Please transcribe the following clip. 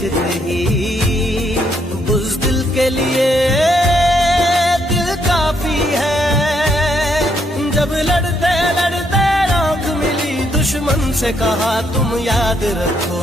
देखते ही उस दिल के लिए दिल काफी है। जब लड़ते लड़ते आंख मिली दुश्मन से कहा तुम याद रखो।